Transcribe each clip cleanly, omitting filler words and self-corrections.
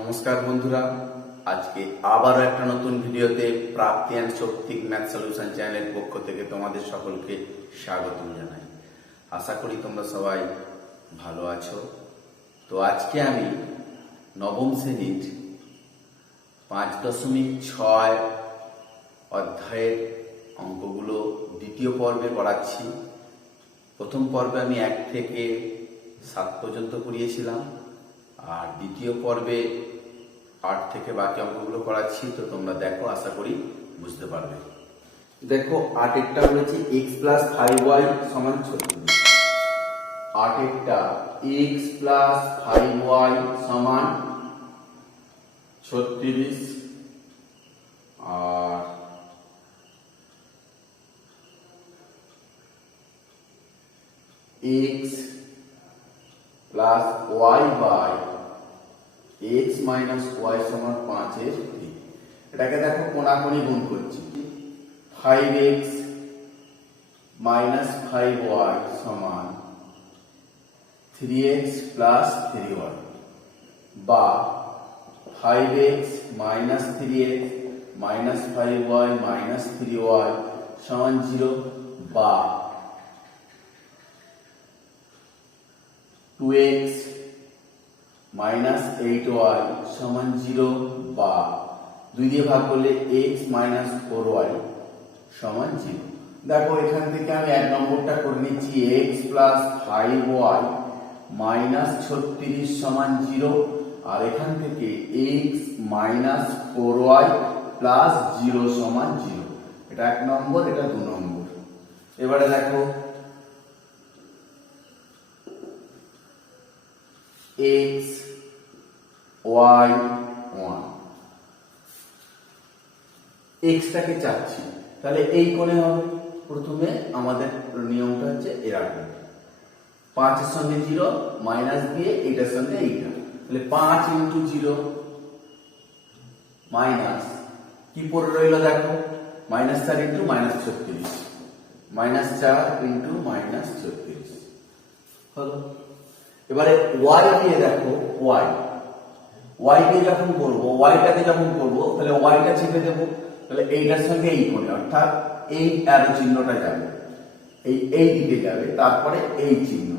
নমস্কার বন্ধুরা, আজকে আবারও একটা নতুন ভিডিওতে প্রাপ্তি অ্যান্ড শক্তিক ম্যাথ সলিউশন চ্যানেলের পক্ষ থেকে তোমাদের সকলকে স্বাগতম জানাই। আশা করি তোমরা সবাই ভালো আছো। তো আজকে আমি নবম শ্রেণীর 5.6 অধ্যায়ের অঙ্কগুলো দ্বিতীয় পর্বে করাচ্ছি। প্রথম পর্বে আমি 1 থেকে 7 পর্যন্ত করিয়েছিলাম, আর দ্বিতীয় পর্বে 8 থেকে বাকি অঙ্কগুলো করাচ্ছি। তো তোমরা দেখো, আশা করি বুঝতে পারবে। দেখো, 8 বলেছি x প্লাস 5y সমান 36। 8 x প্লাস 5y সমান 36, আর x plus y by x minus y সমান 5 এর 3। এটাকে দেখো কোণাকুণি গুণ করছি। 5x মাইনাস 5y সমান 3x প্লাস 3y, বা 5x minus 3x minus 5y minus 3y সমান 0, বা 2x মাইনাস 8y সমান 0, বা 2 দিয়ে ভাগ করলে x মাইনাস 4y সমান 0। দেখো, এখান থেকে আমি 1 নম্বরটা করে নিচ্ছি। x প্লাস 5y মাইনাস 36 সমান 0, আর এখান থেকে x মাইনাস 4y প্লাস 0 সমান 0। এটা 1 নম্বর, এটা 2 নম্বর। এবারে দেখো, x y 1, x টাকে চাচ্ছি, তাহলে এই কোণে হবে। প্রথমে আমাদের নিয়মটা হচ্ছে এরকম, 5 এর সঙ্গে 0 মাইনাস দিয়ে এইটার সঙ্গে এইটা, তাহলে 5 ইন্টু 0 মাইনাস কি পড়ে রইল, দেখো minus 4 into minus 36, minus 4 into minus 36 হলো। এবারে y দিয়ে দেখো, y কে যখন করবো, y-টাকে যখন করবো, তাহলে y-টা চেপে দেবো, তাহলে এইটার সঙ্গে এই কোণে, অর্থাৎ এই অ্যারো চিহ্নটা যাবে, এই দিকে যাবে, তারপরে এই চিহ্ন।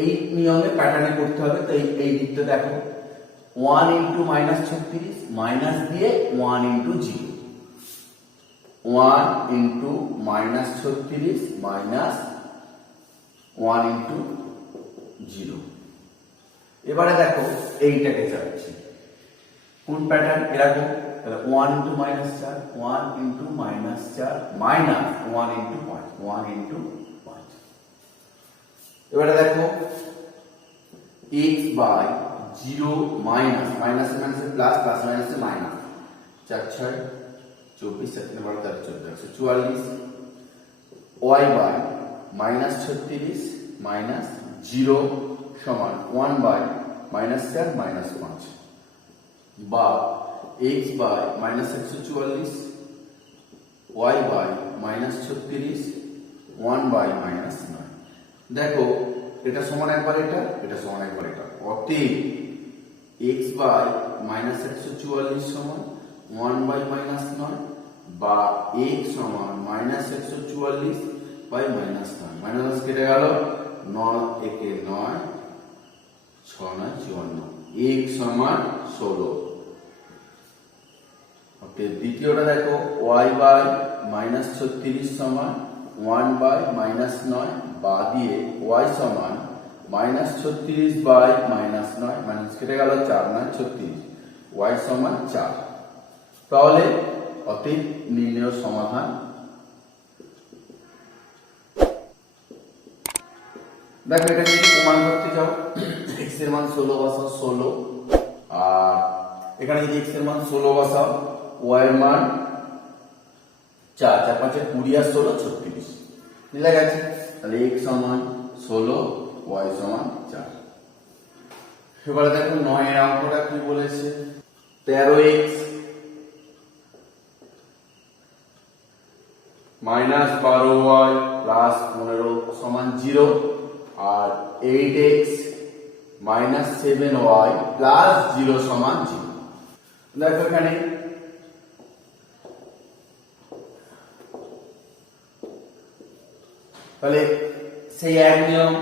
এই নিয়মে প্যাটার্নে করতে হবে। তো এই দিকটা দেখো, 1 ইন্টু মাইনাস 36 মাইনাস দিয়ে 1 into 0, 1 into minus 36 minus 1 into 0। এবারে দেখো, এইটাকে চাচ্ছি কোন প্যাটার্ন, এরকম, তাহলে 1 into minus 4, 1 into minus 4 minus 1 into 5, 1 into 5। এবারে দেখো, x বাই 0 মাইনাস মাইনাস মাইনাসে প্লাস, প্লাস মাইনাসে minus, 4 6 24, 7 12 13 14 144, y by minus 36 minus 0 সমান 1 বাই মাইনাস 4 মাইনাস 5, বা x by minus 144 y by minus 36 1 by minus 9। দেখো, এটা সমান একবার এটা, এটা সমান একবার এটা, অতএব x বাই মাইনাস 144 সমান 1 বাই মাইনাস 9, বা x সমান মাইনাস 144 বাই মাইনাস 9। মাইনাস কেটে গেল, 9 একে 9, 6 9 54, x সমান 16। দ্বিতীয়টা দেখো, y বাই মাইনাস 36 সমান 1 বাই মাইনাস 9, বা দিয়ে y সমান মাইনাস 36 বাই মাইনাস 9, মাইনাস কেটে গেল, 4 9 36, y সমান 4। তাহলে অতএব নির্ণয় সমাধান। দেখো, এটা যদি প্রমাণ করতে যাও, x এর মান 16 বসাও, 16, আর এখানে যদি x এর মান 16 বসাও, y এর মান 4 4 5 20 আর 16 36, মিলে গেছে। তাহলে x সমান 16, y সমান 4। এবারে দেখো 9 এর অঙ্কটা কি বলেছে, 13x মাইনাস 12y প্লাস 15 সমান 0, আর 8x মাইনাস 7y প্লাস 0 সমান 0। দেখো এখানে তাহলে সেই এক নিয়ম,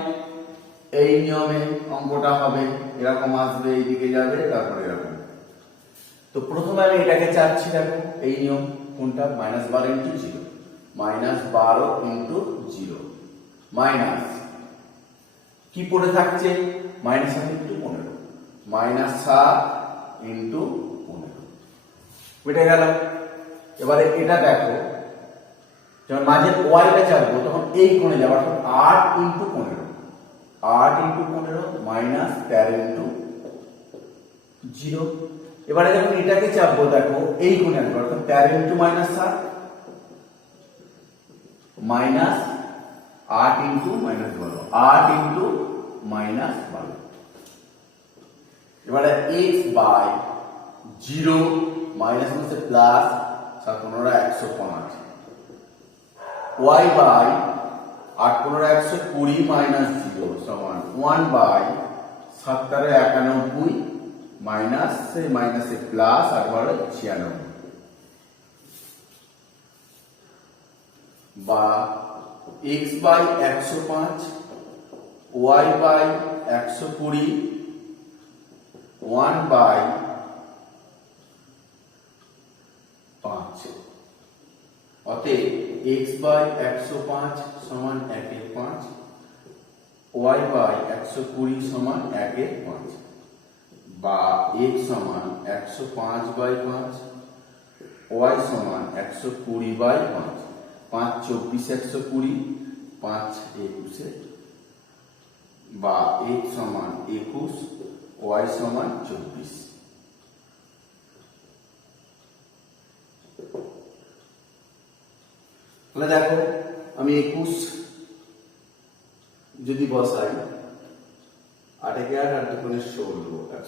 এই নিয়মে অঙ্কটা হবে এরকম আসবে, এইদিকে যাবে তারপরে এরকম। তো প্রথমে আমি এটাকে চাচ্ছি, দেখো এই নিয়ম কোনটা, -12 ইন্টু 0, -12 ইন্টু 0 মাইনাস কি পড়ে থাকছে, -7 ইন্টু 15, -7 ইন্টু 15 বেটে গেল। এবারে এটা দেখো, যখন মাঝের ওয়াইটা চাপবো তখন এই কোণে যাবো, অর্থাৎ 8 ইন্টু 15, 8 ইন্টু 15 মাইনাস 13 ইন্টু 0। এবারে যখন এটাকে চাপবো দেখো এই কোণে আসবে, অর্থাৎ 13 ইন্টু -7 মাইনাস 8 ইন্টু -12, 8 ইন্টু -12। এবারে x বাই 0 মাইনাস হচ্ছে প্লাস 7 15 105, y বাই 8 15 120 মাইনাস 0 সমান 1 বাই 7 91 মাইনাসে প্লাস 8 96 বা x by 105, y by 120, 1 by 5। অতএব x বাই 105 সমান 1/5, y বাই 120 সমান 1/5 বা x সমান 105 বাই 5, y সমান 120 বাই 5, 5 24 120, 5 21 বা x সমান 21, y সমান 24। তাহলে দেখো আমি 21 যদি বসাই, 8 × 8 8 × 16, 168 আর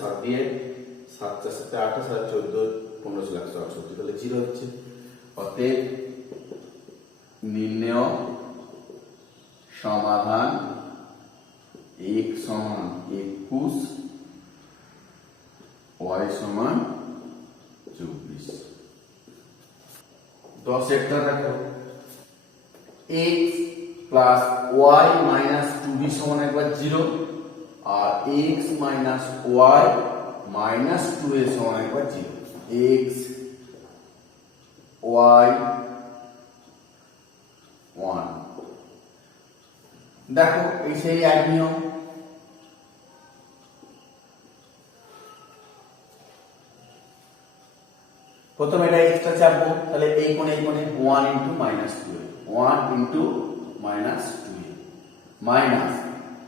7 দিয়ে 7 4 7 28 আর 14 15 168, তাহলে 0 হচ্ছে। অতএব নির্ণয় সমাধান x সমান 21, y সমান 24। 10 একটা রাখো, x plus y minus 2b সমান একবার 0 আর x minus y minus 2a সমান একবার 0। x y 1। দেখো এই সেই এক নিয়ম। প্রথমে এটা এক্সট্রা চাপবো, তাহলে এই কোণে 1 into -2a, 1 into -2a minus,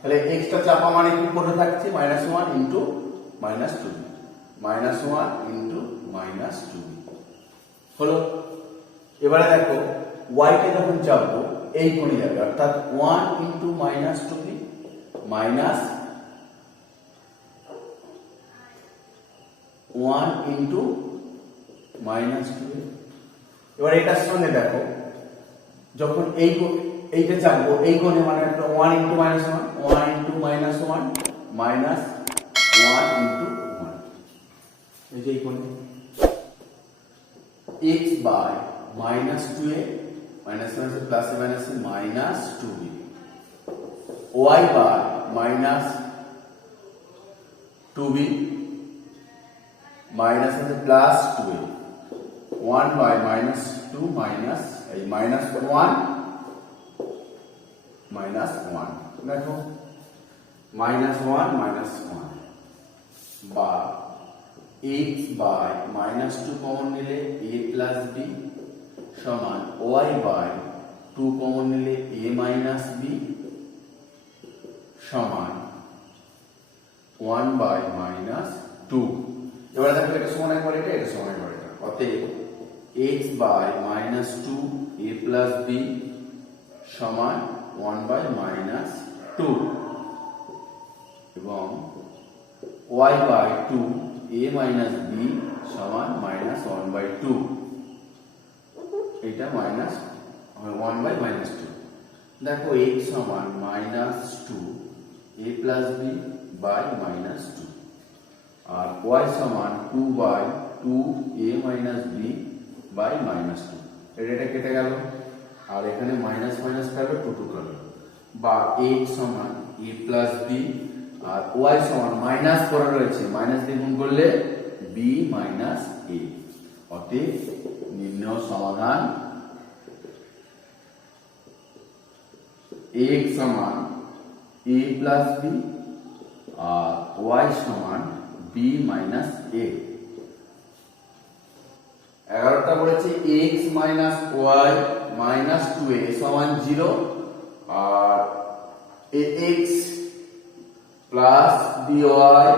তাহলে এক্সট্রা চাপা মানে কি পড়ে থাকছে, -1 ইন্টু -2b, -1 ইন্টু -2b হলো। এবারে দেখো y কে যখন চাপবো এই কোণে যাবে, অর্থাৎ 1 into -2b minus 1 into -2a। এবার এটার সঙ্গে দেখো যখন এইটা চাপবো এই কোণে, মানে একটা 1 ইন্টু -1, 1 ইন্টু -1 মাইনাস 1 ইন্টু 1, এই যে এই কোণে x বাই -2a মাইনাস প্লাসে মাইনাসে -2b, y by -2b minus আছে প্লাস 2a, 1 বাই -2 মাইনাস এই -1 -1, দেখো -1 -1 বা x বাই -2 কমন নিলে a প্লাস b সমান y বাই 2 কমন নিলে a মাইনাস b সমান 1 বাই -2। এবার দেখো এটা সমান একবার এটা সমান একবার এটা, অতএব x by -2 a plus b সমান 1 বাই -2 এবং y by 2 a minus b সমান -1 বাই 2, এটা -1 বাই -2। দেখো x সমান -2 a plus b by minus two, আর ওয়াই সমান 2 by 2a minus b by minus two. এটা কেটে গেল, আর এখানে মাইনাস মাইনাস গেল, টু টু গেল, বা x সমান a প্লাস বি, আর ওয়াই সমান মাইনাস করা রয়েছে, মাইনাস দিয়ে গুণ করলে b মাইনাস a। অতএব নির্ণয় সমাধান x সমান a প্লাস বি আর y সমান b মাইনাস a। 11টা বলেছে x minus y minus 2a সমান 0, আর ax plus by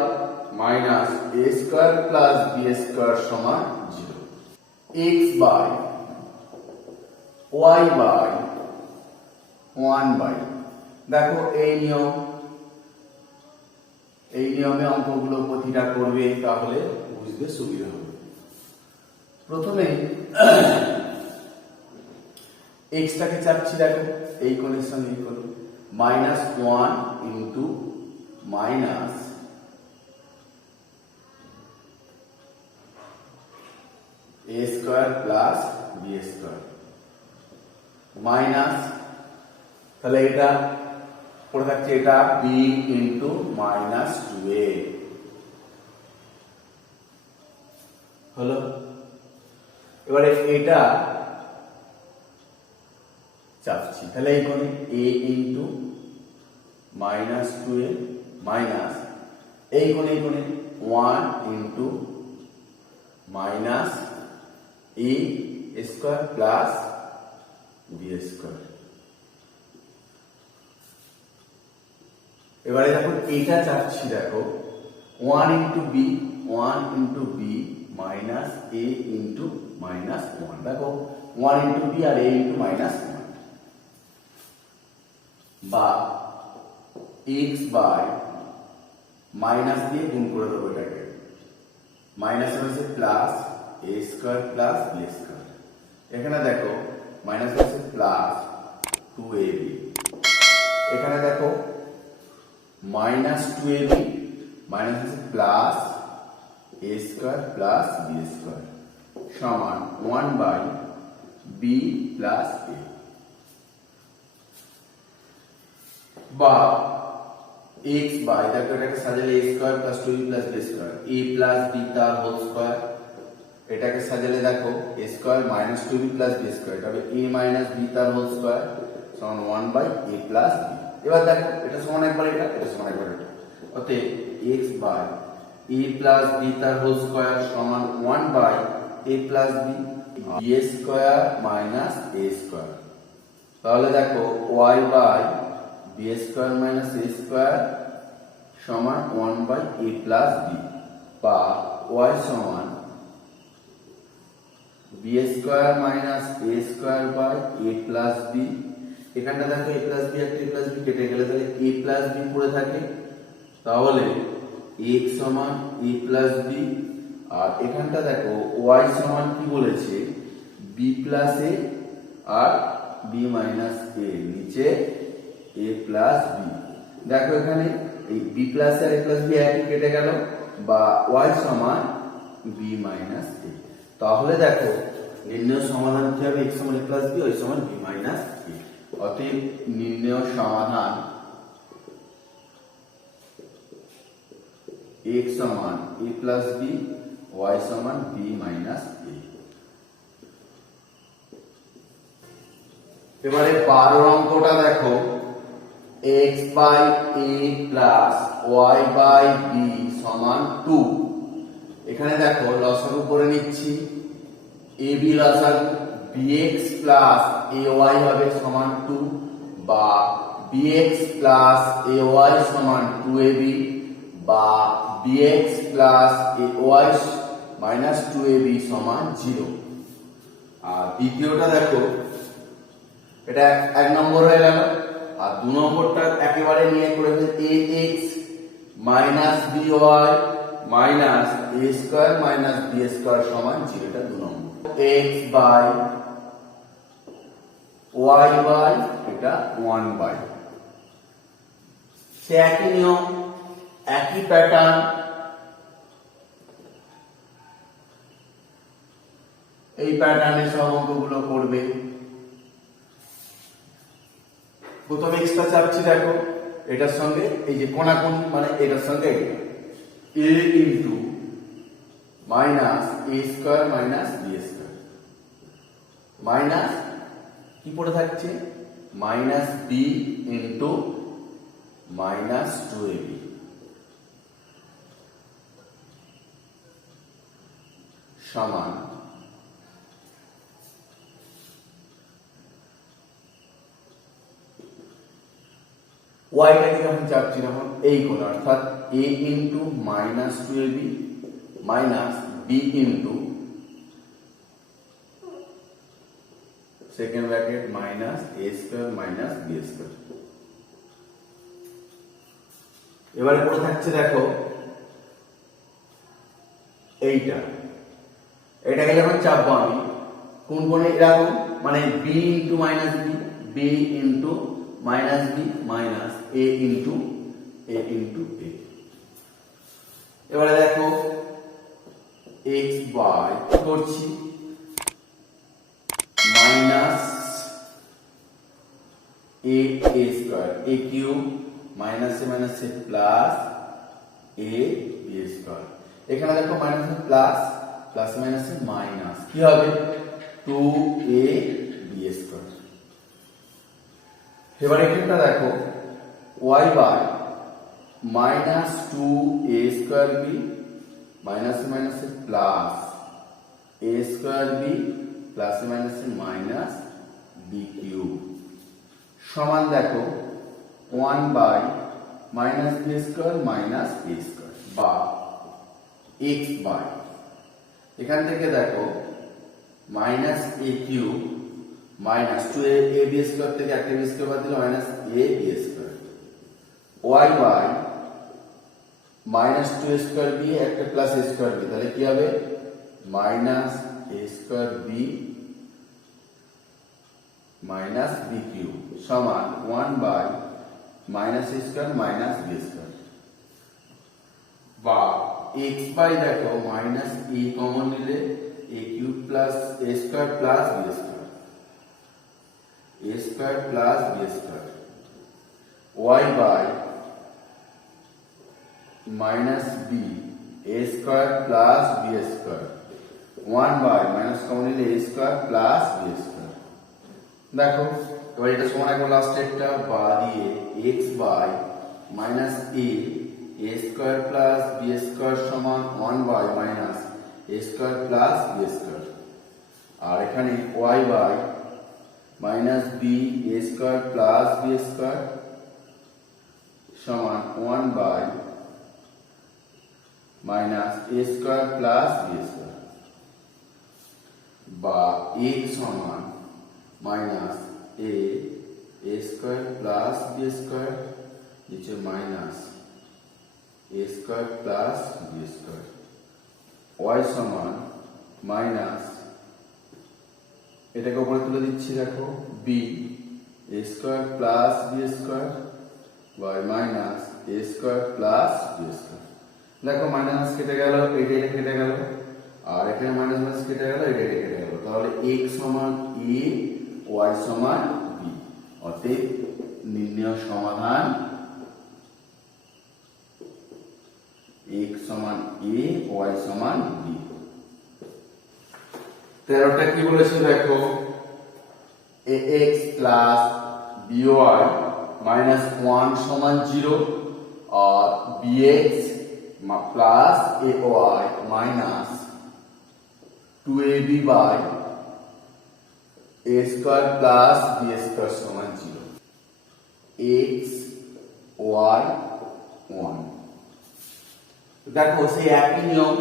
minus a square plus b square সমান 0। x by y by 1 by, দেখো এই নিয়মে অঙ্কগুলো প্রতিটা করবে, তাহলে বুঝতে সুবিধা হবে। প্রথমে x টাকে চাপছি, দেখো এই কোণের সঙ্গে এই কোণ, minus 1 into minus a square plus b square minus, তাহলে এটা পড়ে থাকছে এটা b ইন্টু মাইনাস 2a হলো। এবারে এটা চাপছি, তাহলে এই কোণে a into minus 2a minus এই কোণে 1 into minus a square plus b square. এবারে দেখো এটা চাচ্ছি, দেখো 1 into b minus a into minus 1, দেখো 1 ইন্টু b আর a ইন্টু মাইনাস 1, বা x বাই মাইনাস দিয়ে গুণ করে দেবো, এটাকে মাইনাস হয়েছে plus a square plus b square, এখানে দেখো মাইনাস হয়েছে প্লাস 2ab, এখানে দেখো মাইনাস 2ab মাইনাস হচ্ছে plus a square plus b square সমান 1 বাই b প্লাস a, বা x বাই, দেখো এটাকে সাজালে a square plus 2b plus b square, a plus b তার হোল স্কয়ার, এটাকে সাজালে দেখো a square minus 2b plus b square, এটা হবে a মাইনাস b তার হোল স্কয়ার সমান 1 বাই a প্লাস b। এবার দেখো এটা সমান একবার এটা সমান একবার এটা, অতএব x by a plus b তার হোল স্কয়ার সমান 1 by a plus b, b square minus a square, তাহলে দেখো y by b square minus a square সমান 1 বাই a প্লাস b, বা y সমান b square minus a square by a plus b। এখানটা দেখো a plus b একটা a plus b কেটে গেলে তাহলে a প্লাস b পড়ে থাকে, তাহলে x সমান a প্লাস b, আর এখানটা দেখো y সমান কি বলেছে b প্লাস a আর b মাইনাস a, নিচে a প্লাস b, দেখো এখানে এই b প্লাস আর a প্লাস b একই কেটে গেল, বা y সমান b মাইনাস a। তাহলে দেখো নির্ণয় সমাধান কি হবে, x সমান a প্লাস b, y সমান b মাইনাস a। অতএব নির্ণয় সমাধান x সমান a প্লাস b, y সমান b মাইনাস a। এবারে 12 অঙ্কটা দেখো, x by a plus y by b সমান 2, এখানে দেখো লসাগু করে নিচ্ছি, ab লসাগু bx প্লাস ay হবে সমান 2, বা bx প্লাস ay সমান 2ab, বা bx plus ay minus 2ab সমান 0। আর দ্বিতীয়টা দেখো, এটা 1 নম্বর হয়ে গেল, আর 2 নম্বরটা একেবারে নিয়ে করে ax minus by minus a square minus b square সমান 0, এটা 2 নম্বর। x বাই y বাই এটা 1 বাই সে একই নিয়ম, একই প্যাটার্ন, এই প্যাটার্নে সব অঙ্কগুলো করবে। প্রথমে এক্সট্রা চাপছি, দেখো এটার সঙ্গে এই যে কোণাকুণি, মানে এটার সঙ্গে a into minus a square minus b square, minus কি পড়ে থাকছে minus b into minus 2ab সমান ওয়াইটাকে যখন চাপছি তখন এই কোণ, অর্থাৎ a into minus 2ab minus b into second bracket minus a square minus b square. এবারে পড়ে থাকছে দেখো এইটাকে যখন চাপবো আমি কোন কোণে এরকম, মানে b into minus b into minus b minus a into a. এবারে দেখো এক্স বাই করছি minus a square a cube মাইনাসে মাইনাসে প্লাস এ বি স্কোয়ার। এখানে দেখো মাইনাস প্লাস, প্লাস মাইনাসে মাইনাস, কি হবে 2a বি স্কোয়ার। এবার এখানটা দেখো y by minus 2a square b মাইনাসে মাইনাসে প্লাস এ স্কোয়ার বি প্লাসে মাইনাসে মাইনাস বি কিউব সমান দেখো 1 by minus b square minus a square বা এক্স বাই এখান থেকে দেখো minus a cube minus 2a b square থেকে একটা বি স্কোয়ার বাদ দিলে minus a b square, y by minus 2 square b একটা প্লাস এ স্কোয়ার বি, তাহলে কি হবে minus a square b minus b cube সমান 1 by minus a square minus b square বা এক্স বাই দেখো minus a common নিলে a cube plus a square plus B square, a square plus B square, y by minus b a square plus B square 1 by minus common নিলে a square plus B square. দেখো এবার এটা সমান একবার লাস্টেরটা বা দিয়ে x by minus a square plus B square সমান 1 by minus a square plus B square, আর এখানে y by minus b a square plus B square সমান 1 by minus a square plus B square বা x সমান minus a square plus B square নিচে minus a square plus B square, y সমান minus এটাকে উপরে তুলে দিচ্ছি দেখো b a square plus B square by minus a square plus B square. দেখো মাইনাস কেটে গেল, এটা কেটে গেল, আর এখানে মাইনাস মাইনাস কেটে গেল, এটা কেটে গেল, তাহলে এক্স সমান এ ওয়াই সমান বি, অতএব নির্ণয় সমাধান এক্স সমান এ ওয়াই সমান বি। 13টা কি বলেছে দেখো a x plus b y minus 1 সমান 0 और b x plus a y minus 2ab by a square plus b square समान 0 एक्स वाई 1। देखो से একই নিয়ম,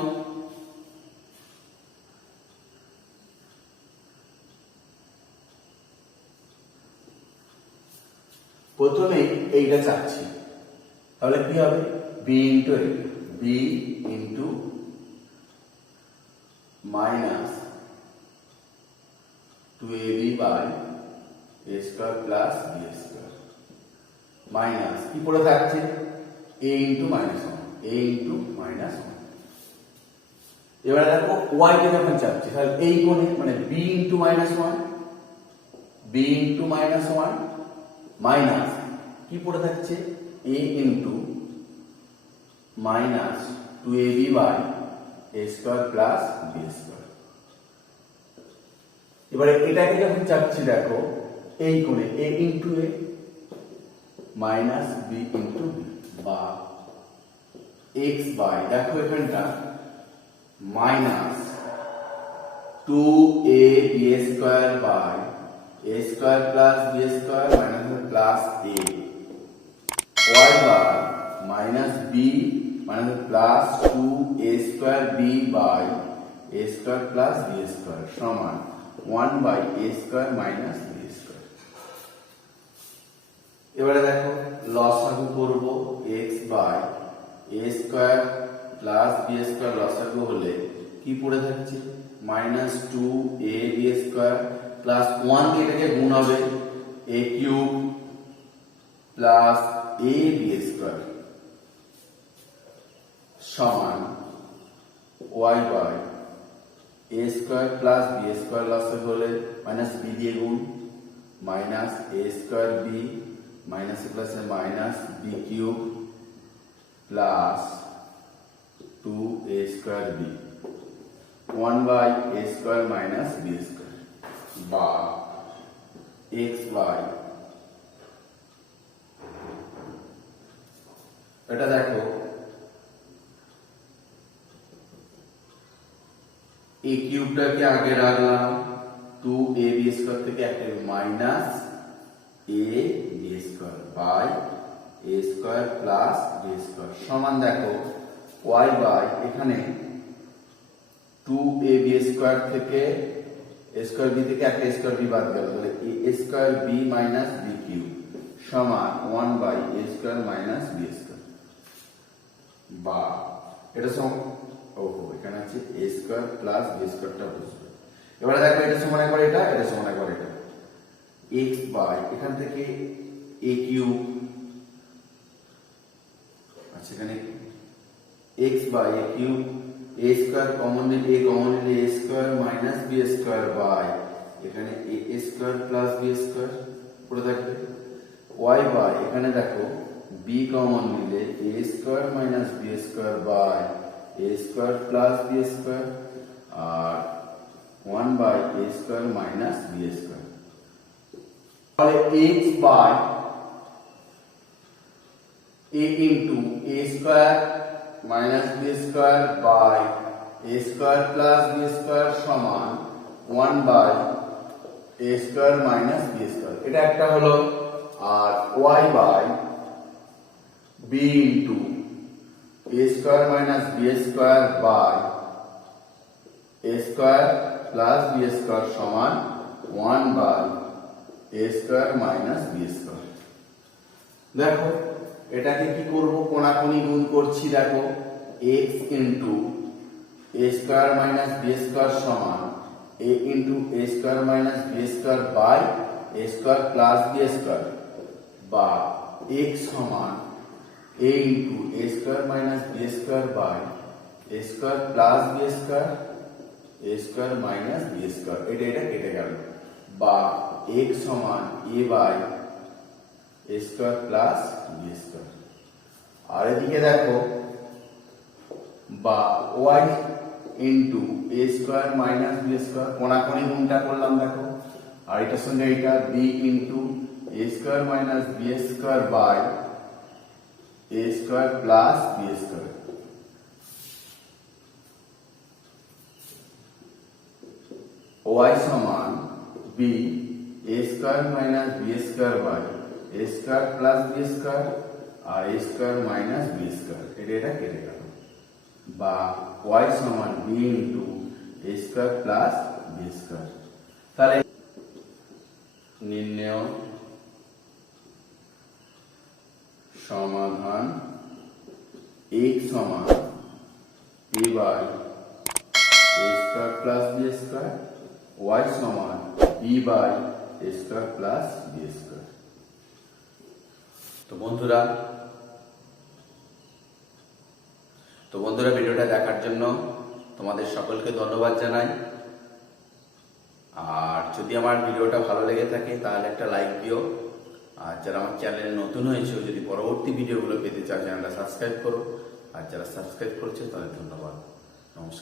প্রথমে এইটা চাচ্ছি, তাহলে কি হবে B into B into minus 2ab by A square plus B square minus কি পড়ে থাকছে a into minus one, a into minus one. এবার দেখো y কে যখন চাচ্ছি তাহলে এই কোণে মানে b into minus one, b into minus one minus কি পড়ে থাকছে a into minus 2ab by a square plus b square. এবারে এটাকে যখন চাচ্ছি দেখো এই কোণে a into a minus b into b বা x বাই দেখো এখানটা minus 2ab square by a square plus b square minus plus a y by minus b minus plus 2a square b by a square plus b square সমান 1 by a square minus b square. এবারে দেখো লসাগু করব x by a square plus b square লসাগু হলে কি পড়ে থাকছে মাইনাস 2ab স্কয়ার প্লাস 1 কে এটাকে গুণ হবে a cube plus ab square সমান y by a square plus b square লসাগু হলে মাইনাস b দিয়ে গুণ minus a square b minus plus minus b cube plus 2a square b 1 by a square minus b square বা x by এটা দেখো a কিউবটাকে আগে রাখলাম 2ab square থেকে একটা minus ab square by a square plus b square সমান দেখো y by এখানে 2ab স্কয়ার থেকে a স্কয়ার b থেকে একটা স্কয়ার b বাদ গেল তাহলে a square b minus b cube সমান 1 by a square minus b square বা এটা সমান ওহো এখানে আছে a স্কয়ার প্লাস b স্কয়ারটা বসবে। এবারে দেখো এটা সমান একবার এটা সমান একবার এটা x বাই এখান থেকে a কিউব আচ্ছা এখানে x by a cube a square common নিলে a square minus b square by এখানে a square plus b square পড়ে থাকবে y বাই এখানে দেখো b কমন নিলে a square minus b square by a square plus b square আর 1 by a square minus b square তাহলে x by a into a square minus b square by a square plus b square সমান 1 by a square minus b square এটা একটা হলো। আর y by b into a square minus b square by a square plus b square সমান 1 by a square minus b square. দেখো এটাকে কি করব কোণাকুণি গুণ করছি দেখো x into a square minus b square সমান a into a square minus b square by a square plus b square বা x সমান a into a square minus b square by a square plus b square a square minus b square এটা কেটে গেল বা x সমান a by a square plus b square. আর এদিকে দেখো বা y into a square minus b square কোণাকুণি গুণটা করলাম দেখো আর এটার সঙ্গে এটা b into a square minus b square by a square plus b square y সমান b a square minus b square by a square plus b square আর a square minus b square এটা কেটে গেল বা y সমান b into a square plus b square. তাহলে নির্ণয় সমাধান x সমান a by a square plus b square y সমান b by a square plus b square. তো বন্ধুরা ভিডিওটা দেখার জন্য তোমাদের সকলকে ধন্যবাদ জানাই। আর যদি আমার ভিডিওটা ভালো লেগে থাকে তাহলে একটা লাইক দিও। আর যারা আমার চ্যানেলে নতুন হয়েছে, যদি পরবর্তী ভিডিওগুলো পেতে চাও চ্যানেলটা সাবস্ক্রাইব করো। আর যারা সাবস্ক্রাইব করছে তাদের ধন্যবাদ। নমস্কার।